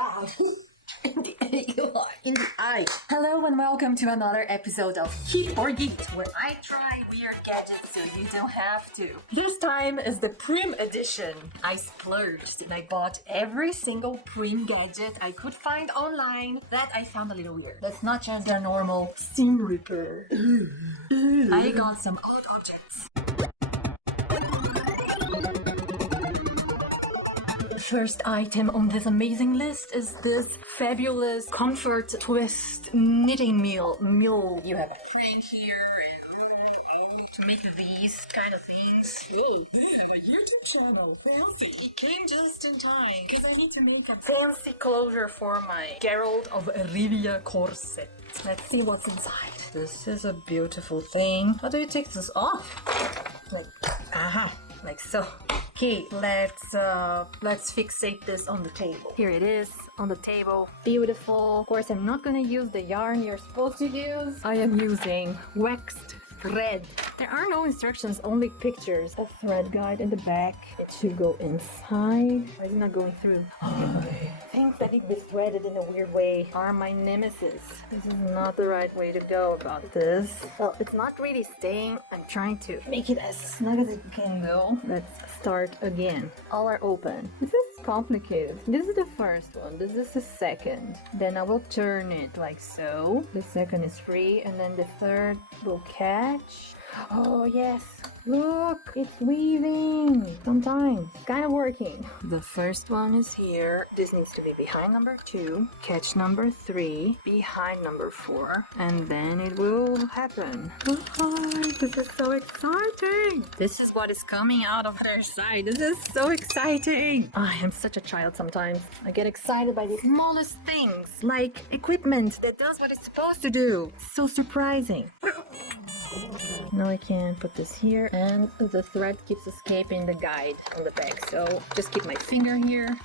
God. In the eye. Hello and welcome to another episode of Keep or Yeet, where I try weird gadgets so you don't have to. This time is the Prym edition. I splurged and I bought every single Prym gadget I could find online that I found a little weird. That's not just their normal seam ripper. I got some odd objects. First item on this amazing list is this fabulous comfort twist knitting mule. You have a crank here and to make these kind of things. Hey, you have a YouTube channel. Fancy. It came just in time because I need to make a fancy closure for my Geralt of Rivia corset. Let's see what's inside. This is a beautiful thing. How do you take this off? Like so. Okay, let's fixate this on the table. Here it is on the table. Beautiful. Of course, I'm not gonna use the yarn you're supposed to use. I am using waxed thread. There are no instructions, only pictures. A thread guide in the back. It should go inside. Why is it not going through? Things that need to be threaded in a weird way are my nemesis. This is not the right way to go about this. Well, it's not really staying. I'm trying to make it as snug as it can go. Let's start again. All are open. This is complicated. This is the first one. This is the second. Then I will turn it like so. The second is free, and then the third will catch. Oh yes, look, it's weaving. Sometimes, kind of working. The first one is here. This needs to be behind number 2, catch number 3, behind number 4, and then it will happen. Oh, this is so exciting. This is what is coming out of her side. This is so exciting. I am such a child sometimes. I get excited by the smallest things, like equipment that does what it's supposed to do. So surprising. Now I can put this here, and the thread keeps escaping the guide on the back, so just keep my finger here.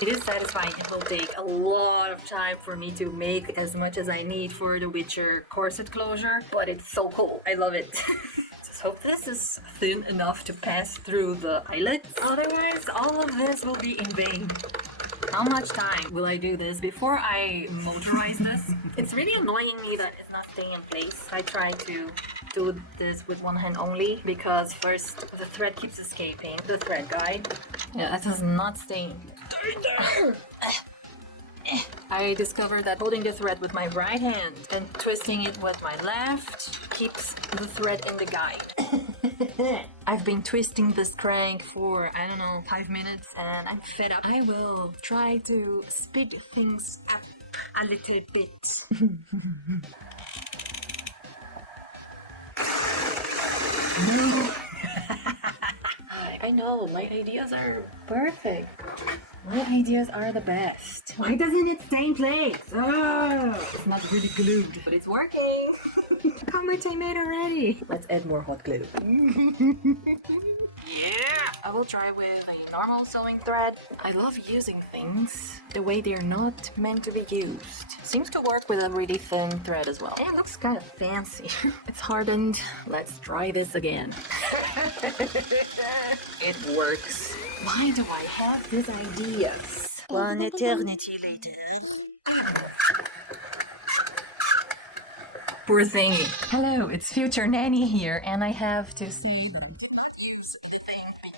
It is satisfying. It will take a lot of time for me to make as much as I need for the Witcher corset closure, but it's so cool. I love it. Just hope this is thin enough to pass through the eyelets. Otherwise, all of this will be in vain. How much time will I do this before I motorize this? It's really annoying me that it's not staying in place. I try to do this with one hand only because first the thread keeps escaping. The thread guide. Yeah, that is not staying. I discovered that holding the thread with my right hand and twisting it with my left keeps the thread in the guide. I've been twisting this crank for, I don't know, 5 minutes and I'm fed up. I will try to speed things up a little bit. I know, my ideas are perfect. My ideas are the best. Why doesn't it stay in place? Oh, it's not really glued, but it's working. How much I made already? Let's add more hot glue. Yeah! I will try with a normal sewing thread. I love using things the way they're not meant to be used. Seems to work with a really thin thread as well. And it looks kind of fancy. It's hardened. Let's try this again. It works. Why do I have these ideas? One eternity later. Poor thing. Hello, it's future nanny here, and I have to see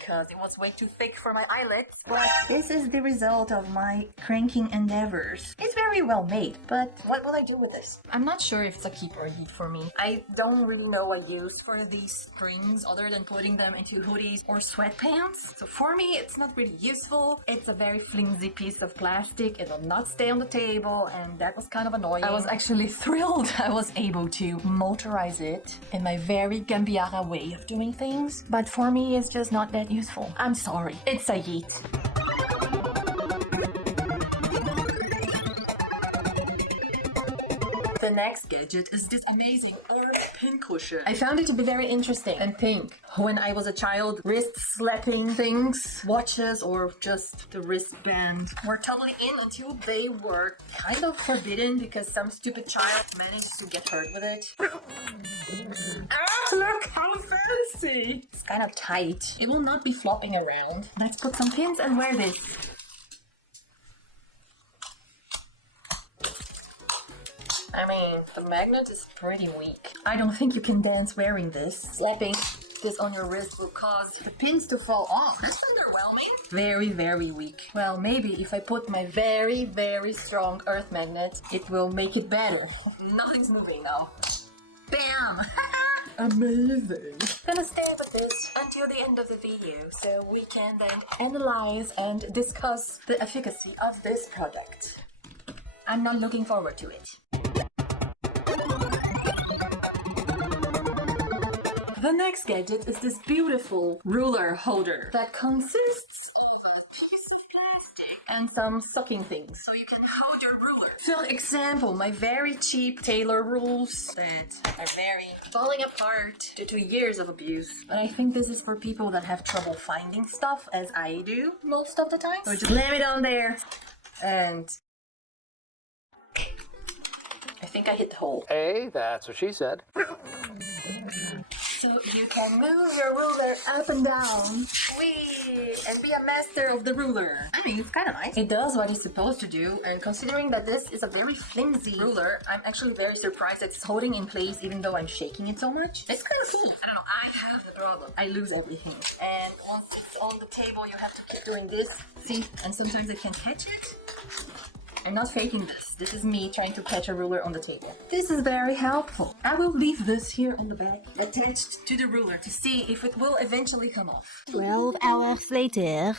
because it was way too thick for my eyelid. But this is the result of my cranking endeavors. It's very well made, but what will I do with this? I'm not sure if it's a keep or yeet for me. I don't really know a use for these strings other than putting them into hoodies or sweatpants. So for me, it's not really useful. It's a very flimsy piece of plastic. It will not stay on the table, and that was kind of annoying. I was actually thrilled I was able to motorize it in my very Gambiara way of doing things. But for me, it's just not that useful. I'm sorry. It's a yeet. The next gadget is this amazing herb pincushion. I found it to be very interesting and pink. When I was a child, wrist slapping things, watches, or just the wristband were totally in until they were kind of forbidden because some stupid child managed to get hurt with it. Ah, look how fancy! It's kind of tight. It will not be flopping around. Let's put some pins and wear this. I mean, the magnet is pretty weak. I don't think you can dance wearing this. Slapping this on your wrist will cause the pins to fall off. That's underwhelming. Very, very weak. Well, maybe if I put my very, very strong earth magnet, it will make it better. Nothing's moving now. Bam! Amazing. I'm gonna stay with this until the end of the video so we can then analyze and discuss the efficacy of this product. I'm not looking forward to it. The next gadget is this beautiful ruler holder that consists of a piece of plastic and some sucking things so you can hold your ruler. For example, my very cheap tailor rules that are very falling apart due to years of abuse. But I think this is for people that have trouble finding stuff, as I do most of the time. So just slam it on there and I think I hit the hole. Hey, that's what she said. So you can move your ruler up and down, whee, and be a master of the ruler. I mean, it's kind of nice. It does what it's supposed to do, and considering that this is a very flimsy ruler, I'm actually very surprised that it's holding in place even though I'm shaking it so much. It's kind of cool. I don't know, I have the problem. I lose everything. And once it's on the table, you have to keep doing this. See? And sometimes it can catch it. I'm not faking this. This is me trying to catch a ruler on the table. This is very helpful. I will leave this here on the back, attached to the ruler to see if it will eventually come off. 12 hours later.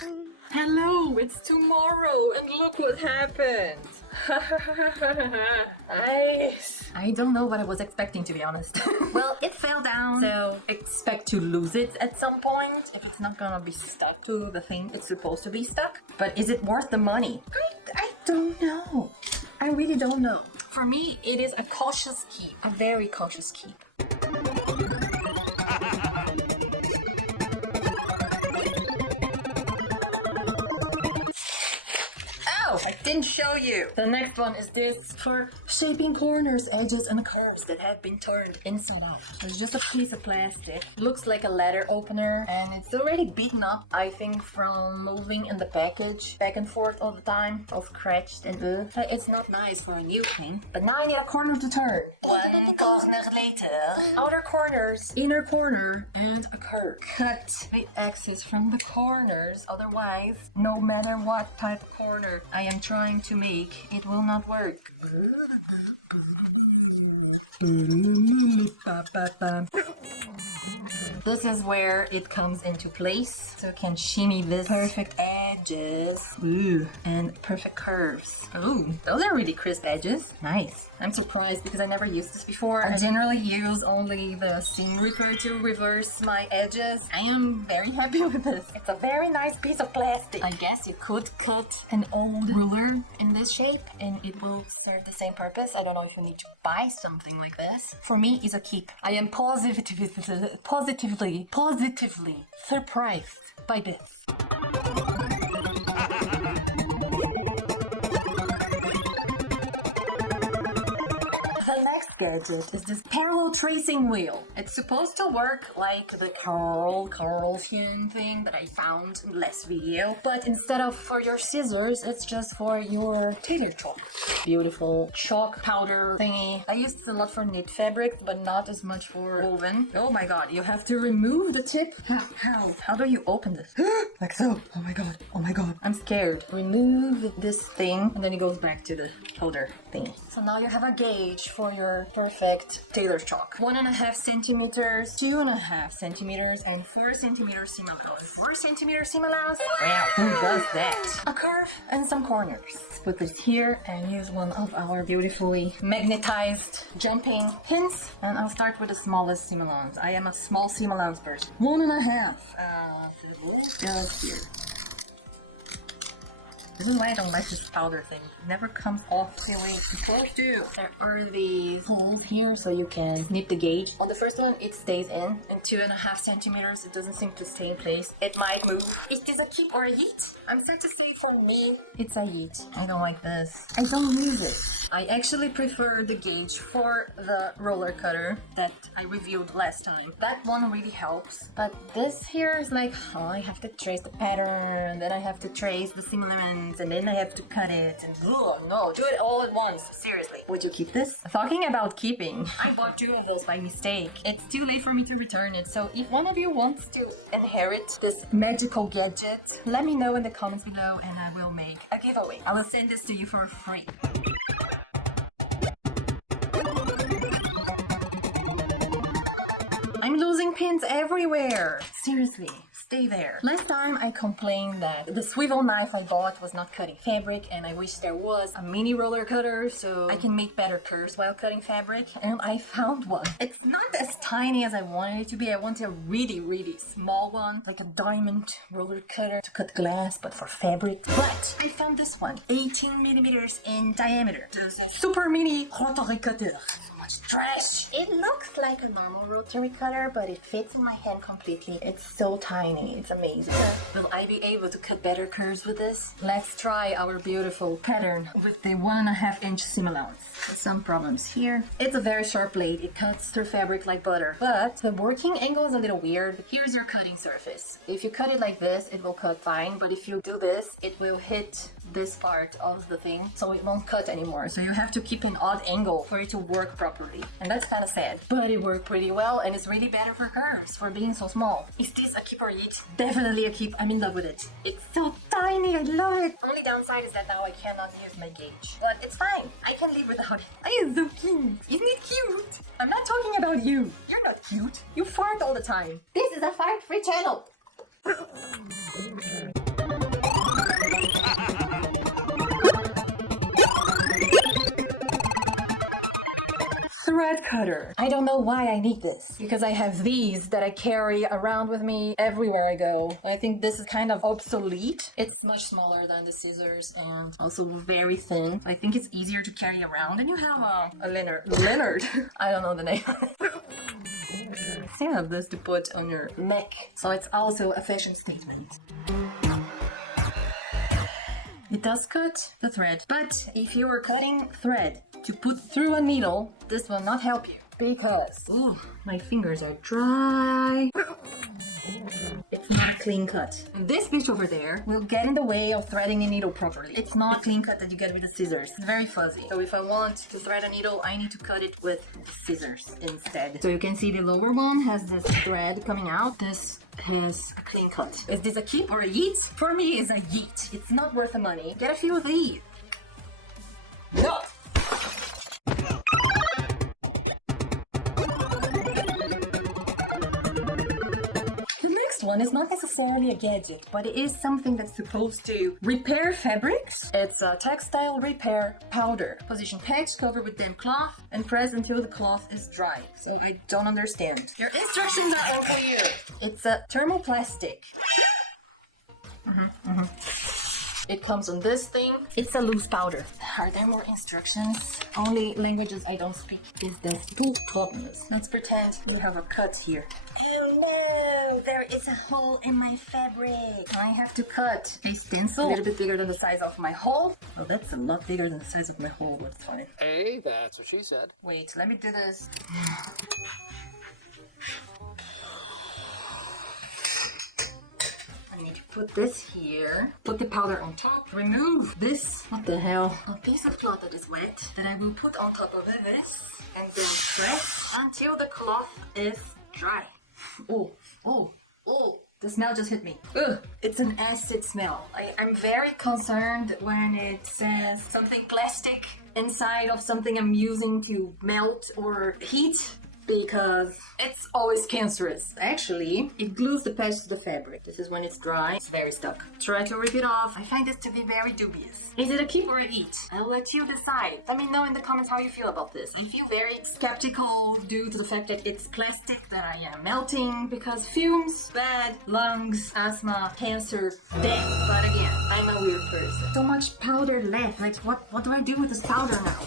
Hello, it's tomorrow and look what happened. Nice. I don't know what I was expecting, to be honest. Well, it fell down, so expect to lose it at some point if it's not gonna be stuck to the thing it's supposed to be stuck. But is it worth the money? I don't know. I really don't know. For me, it is a cautious keep, a very cautious keep. I didn't show you. The next one is this for shaping corners, edges, and curves that have been turned inside out. It's just a piece of plastic. Looks like a letter opener, and it's already beaten up, I think, from moving in the package back and forth all the time, all scratched and it's not nice for a new thing. But now I need a corner to turn. One corner later. Outer corners, inner corner, and a curve. Cut the axis from the corners, otherwise, no matter what type of corner I am trying to make, it will not work. This is where it comes into place, so you can shimmy this perfect edges. Ooh, and perfect curves. Ooh, those are really crisp edges. Nice. I'm surprised because I never used this before. I generally use only the seam ripper to reverse my edges. I am very happy with this. It's a very nice piece of plastic. I guess you could cut an old ruler in this shape and it will serve the same purpose. I don't know if you need to buy something like this. For me, it's a keep. I am positively surprised by this. Gadget is this parallel tracing wheel. It's supposed to work like the Carlsian thing that I found in the last video, but instead of for your scissors, it's just for your tailor chalk. Beautiful chalk powder thingy. I used this a lot for knit fabric, but not as much for woven. Oh my god, you have to remove the tip. How do you open this? Like so. Oh my god. Oh my god. I'm scared. Remove this thing, and then it goes back to the holder thingy. So now you have a gauge for your perfect tailor's chalk. 1.5 centimeters, 2.5 centimeters, and 4 centimeters seam allowance. 4 centimeters seam allowance? Wow, who does that? A curve and some corners. Let's put this here and use one of our beautifully magnetized jumping pins. And I'll start with the smallest seam allowance. I am a small seam allowance person. 1.5. Goes here. This is why I don't like this powder thing. It never comes off the way it's supposed to. There are these holes here so you can snip the gauge. On the first one, it stays in. And 2.5 centimeters, it doesn't seem to stay in place. It might move. Is this a keep or a yeet? I'm sad to say for me, it's a yeet. I don't like this. I don't use it. I actually prefer the gauge for the roller cutter that I reviewed last time. That one really helps. But this here is like, oh, I have to trace the pattern, then I have to trace the seam elements, and then I have to cut it, and oh no, do it all at once. Seriously, would you keep this? Talking about keeping, I bought 2 of those by mistake. It's too late for me to return it, so if one of you wants to inherit this magical gadget, let me know in the comments below and I will make a giveaway. I will send this to you for free. I'm losing pins everywhere. Seriously, stay there. Last time I complained that the swivel knife I bought was not cutting fabric, and I wish there was a mini roller cutter so I can make better curves while cutting fabric, and I found one. It's not as tiny as I wanted it to be. I wanted a really, really small one, like a diamond roller cutter to cut glass, but for fabric. But I found this one, 18 millimeters in diameter. This super mini rotary cutter. Trash. It looks like a normal rotary cutter, but it fits in my hand completely. It's so tiny. It's amazing. Will I be able to cut better curves with this? Let's try our beautiful pattern with the 1.5 inch seam allowance. Some problems here. It's a very sharp blade. It cuts through fabric like butter, but the working angle is a little weird. Here's your cutting surface. If you cut it like this, it will cut fine, but if you do this, it will hit this part of the thing, so it won't cut anymore. So you have to keep an odd angle for it to work properly. And that's kind of sad, but it worked pretty well, and it's really better for curves for being so small. Is this a keep or yeet? Definitely a keep. I'm in love with it. It's so tiny. I love it. Only downside is that now I cannot use my gauge, but it's fine. I can live without it. I am so cute. Isn't it cute? I'm not talking about you. You're not cute. You fart all the time. This is a fart-free channel. Thread cutter. I don't know why I need this, because I have these that I carry around with me everywhere I go. I think this is kind of obsolete. It's much smaller than the scissors and also very thin. I think it's easier to carry around, and you have a Leonard. I don't know the name. You have this to put on your neck, so it's also a fashion statement. It does cut the thread, but if you are cutting thread to put through a needle, this will not help you because my fingers are dry. It's not a clean cut. And this bitch over there will get in the way of threading a needle properly. It's not a clean cut that you get with the scissors. It's very fuzzy. So if I want to thread a needle, I need to cut it with the scissors instead. So you can see the lower one has this thread coming out. This has a clean cut. Is this a keep or a yeet? For me, it's a yeet. It's not worth the money. Get a few of these. No! One is not necessarily a gadget, but it is something that's supposed to repair fabrics. It's a textile repair powder. Position pegs, cover with damp cloth, and press until the cloth is dry. So I don't understand. Your instructions are unclear. It's a thermoplastic. It comes on this thing. It's a loose powder. Are there more instructions? Only languages I don't speak is the problems. Let's pretend we have a cut here. Oh no! There is a hole in my fabric. I have to cut a stencil a little bit bigger than the size of my hole. Oh, that's a lot bigger than the size of my hole. That's fine. Hey, that's what she said. Wait, let me do this. I need to put this here, put the powder on top, remove this, what the hell, a piece of cloth that is wet that I will put on top of this and then press until the cloth is dry. Oh, the smell just hit me. Ugh, it's an acid smell. I'm very concerned when it says something plastic inside of something I'm using to melt or heat. because it's always cancerous. Actually, it glues the patch to the fabric. This is when it's dry. It's very stuck. Try to rip it off. I find this to be very dubious. Is it a keep or a eat? I'll let you decide. Let me know in the comments how you feel about this. I feel very skeptical due to the fact that it's plastic that I am melting because fumes, bad, lungs, asthma, cancer, death. But again, I'm a weird person. So much powder left. Like, what do I do with this powder now?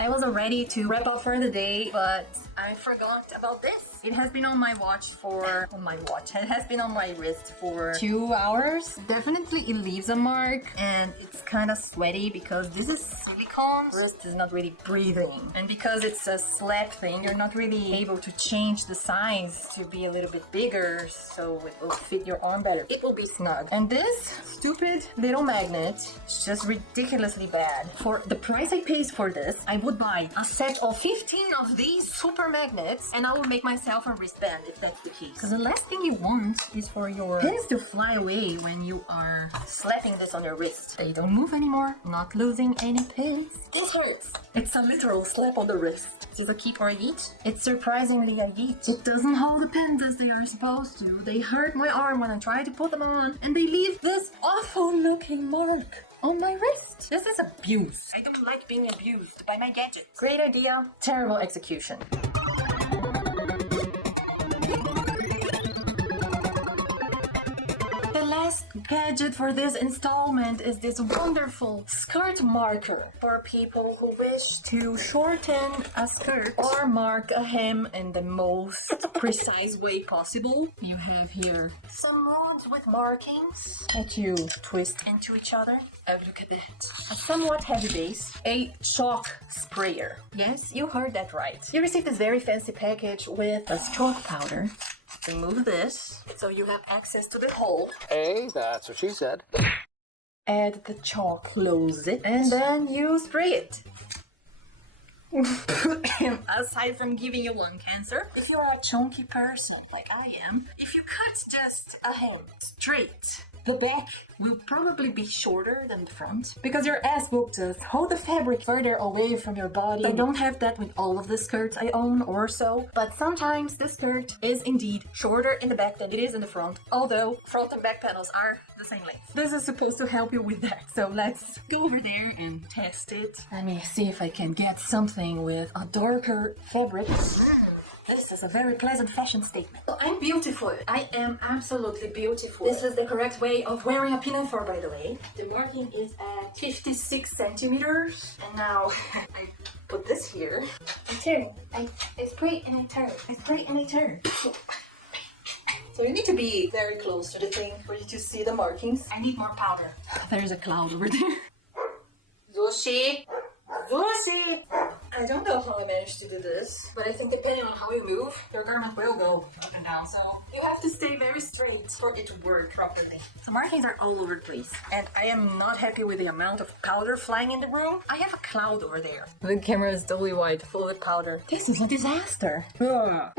I was ready to wrap up for the day, but I forgot about this. It has been on my it has been on my wrist for 2 hours. Definitely it leaves a mark and it's kind of sweaty because this is silicone. Wrist is not really breathing. And because it's a slap thing, you're not really able to change the size to be a little bit bigger so it will fit your arm better. It will be snug. And this stupid little magnet is just ridiculously bad. For the price I paid for this, I would buy a set of 15 of these super magnets and I will make myself a wristband if that's the case. Because the last thing you want is for your pins to fly away when you are slapping this on your wrist. They don't move anymore, not losing any pins. This hurts. It's a literal slap on the wrist. Is it a keep or a yeet? It's surprisingly a yeet. It doesn't hold the pins as they are supposed to. They hurt my arm when I try to put them on and they leave this awful looking mark on my wrist. This is abuse. I don't like being abused by my gadget. Great idea, terrible execution. The last gadget for this installment is this wonderful skirt marker for people who wish to shorten a skirt or mark a hem in the most precise way possible. You have here some rods with markings that you twist into each other. Oh, look at that. A somewhat heavy base. A chalk sprayer. Yes, you heard that right. You received this very fancy package with a chalk powder. Remove this so you have access to the hole. Hey, that's what she said. Add the chalk, close it, and then you spray it. Aside from giving you lung cancer, if you are a chunky person like I am, if you cut just a hem straight, the back will probably be shorter than the front because your ass will just hold the fabric further away from your body. I don't have that with all of the skirts I own or so, but sometimes the skirt is indeed shorter in the back than it is in the front, although front and back panels are the same length. This is supposed to help you with that. So let's go over there and test it. Let me see if I can get something with a darker fabric. This is a very pleasant fashion statement. So I'm beautiful. I am absolutely beautiful. This is the correct way of wearing a pinafore, by the way. The marking is at 56 centimeters. And now I put this here. I turn. I spray and I turn. I spray and I turn. So you need to be very close to the thing for you to see the markings. I need more powder. There's a cloud over there. Zoshi! Zoshi! I don't know how I managed to do this, but I think depending on how you move, your garment will go up and down, so you have to stay very straight for it to work properly. The markings are all over the place, and I am not happy with the amount of powder flying in the room. I have a cloud over there. The camera is totally white, full of powder. This is a disaster. The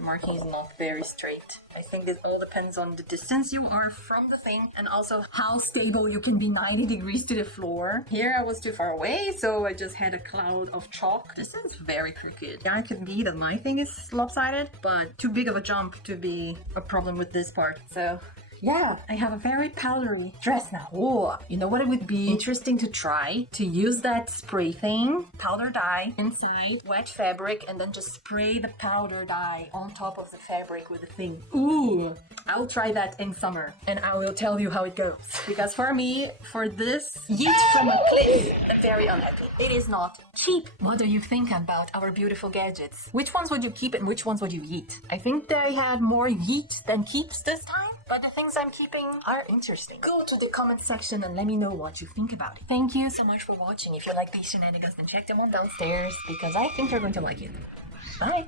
marking is not very straight. I think this all depends on the distance you are from the thing and also how stable you can be 90 degrees to the floor. Here I was too far away, so I just had a cloud of chalk. This is very crooked. Yeah, it could be that my thing is lopsided, but too big of a jump to be a problem with this part. So yeah, I have a very powdery dress now. Oh, you know what it would be interesting to try? To use that spray thing, powder dye, inside wet fabric, and then just spray the powder dye on top of the fabric with the thing. Ooh, I'll try that in summer, and I will tell you how it goes. Because for me, for this yeet from a cliff, I'm very unhappy. It is not cheap. What do you think about our beautiful gadgets? Which ones would you keep and which ones would you yeet? I think they had more yeet than keeps this time, but the things I'm keeping are interesting. Go to the comment section and let me know what you think about it. Thank you so much for watching. If you like these shenanigans, then check them on downstairs because I think you're going to like it. Bye!